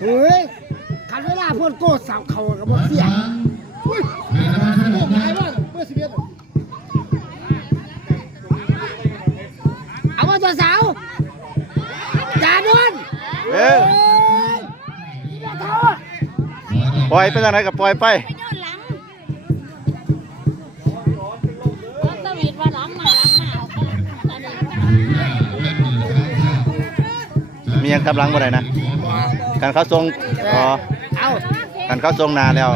เฮ้ยคันเวลาพ่นโก้สาวเขากับบ่เสียอุ้ยหายว่าเมื่อ11เอาว่าตัวสาวจ่าดวนปล่อยไปทางไหนกับปล่อยไปมียังกำลังบ่ได้นะการเขาทรงอ๋อการเขาทรงนานแล้ว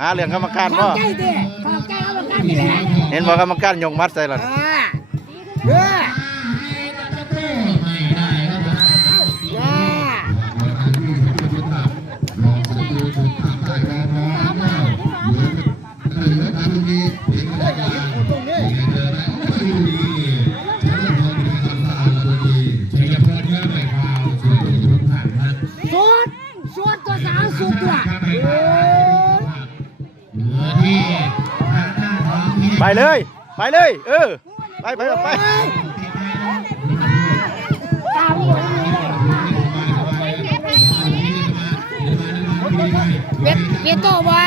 หาเรื่องกรรมการบ่เห็นบ่กรรมการยกมัดใส่หรอสุดตัวสาวสุดตัวไปเลยไปเวทโต้บ่